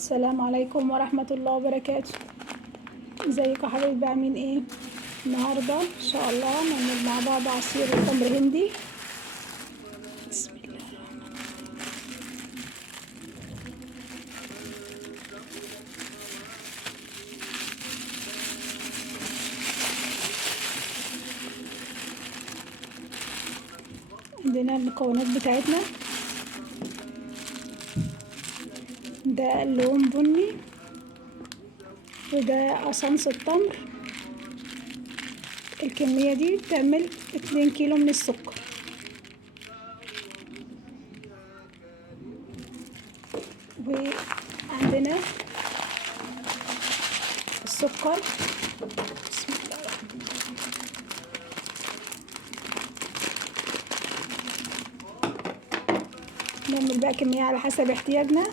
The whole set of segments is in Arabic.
السلام عليكم ورحمة الله وبركاته. ازيكم يا حبايبي، عاملين ايه؟ النهاردة ان شاء الله نعمل مع بعض عصير تمر هندي. بسم الله. عندنا المكونات بتاعتنا، ده لون بني وده قصنص التمر. الكمية دي بتعمل 2 كيلو من السكر. وعندنا السكر. بسم الله الرحمن الرحيم. نعمل بقى كمية على حسب احتياجنا.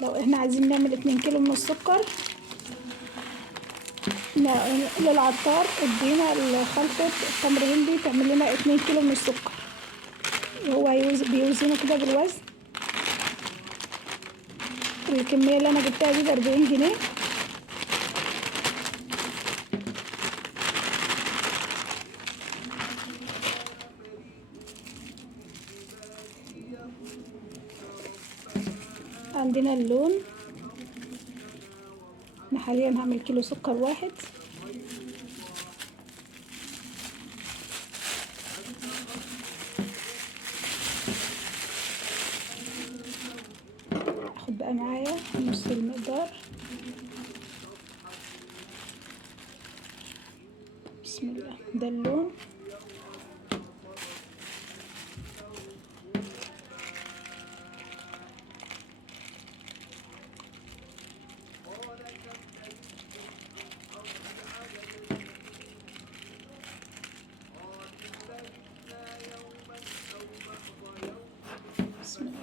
لو احنا عايزين نعمل 2 كيلو من السكر، للعطار ادينا خلطة التمر هندي تعمل لنا 2 كيلو من السكر. هو بيوزنه كده بالوزن. الكمية اللي انا جبتها دي ب40 جنيه. عندنا اللون. انا حاليا هعمل كيلو سكر واحد. اخد بقى معايا نص المقدار. بسم الله. ده اللون. بسم الله.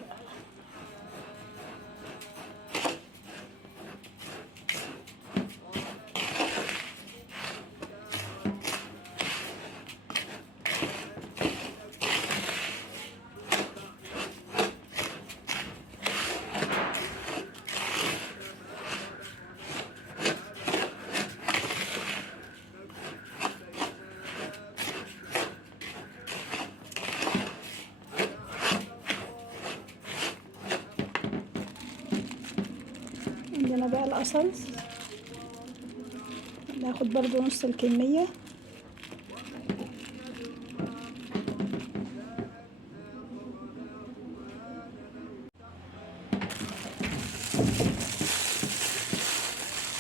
عندنا بقى القصنص، ناخد برضو نص الكمية.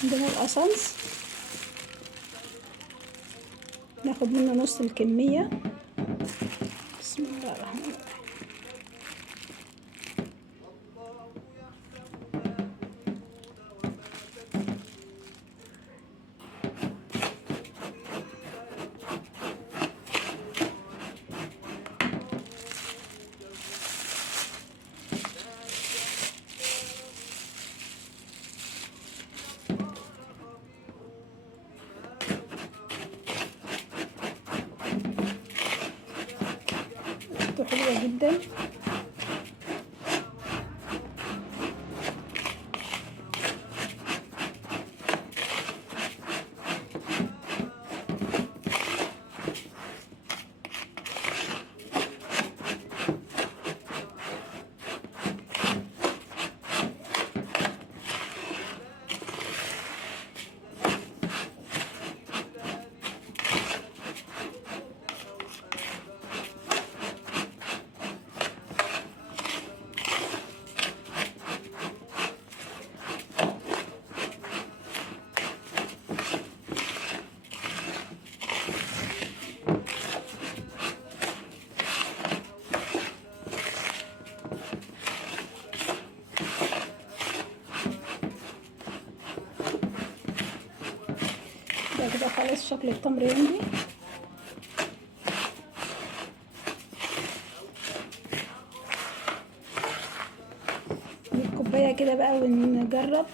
عندنا القصنص ناخد منه نص الكمية. بسم الله الرحمن الرحيم. ريحته حلوة جدا. ده كده خلاص شكل التمر هندي. نجيب كوباية كده بقى ونجرب.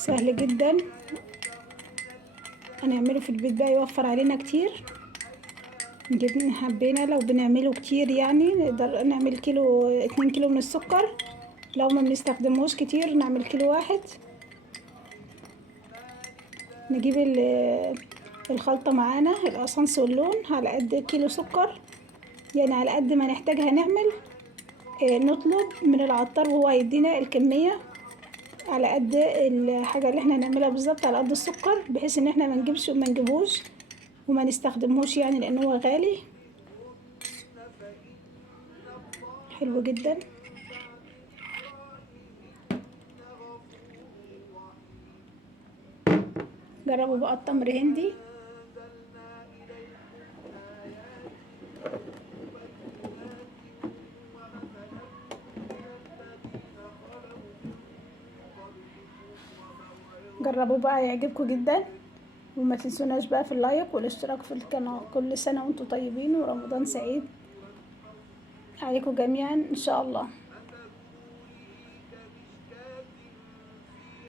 سهل جدا، هنعمله في البيت بقى يوفر علينا كتير. جبنا حبينا لو بنعمله كتير يعني نقدر نعمل كيلو 2 كيلو من السكر، لو ما بنستخدموش كتير نعمل كيلو واحد. نجيب الخلطة معانا القصنص واللون على قد كيلو سكر، يعني على قد ما نحتاجها نعمل. نطلب من العطار وهو هيدينا الكمية على قد الحاجة اللي احنا هنعملها بالظبط، على قد السكر، بحيث ان احنا ما نجيبوش وما نستخدموش يعني لان هو غالي. حلو جدا. جربوا بقى التمر هندي. جربوا بقى يعجبكم جدا، وما تنسوناش بقى في اللايك والاشتراك في القناة. كل سنة وانتم طيبين ورمضان سعيد عليكم جميعا ان شاء الله.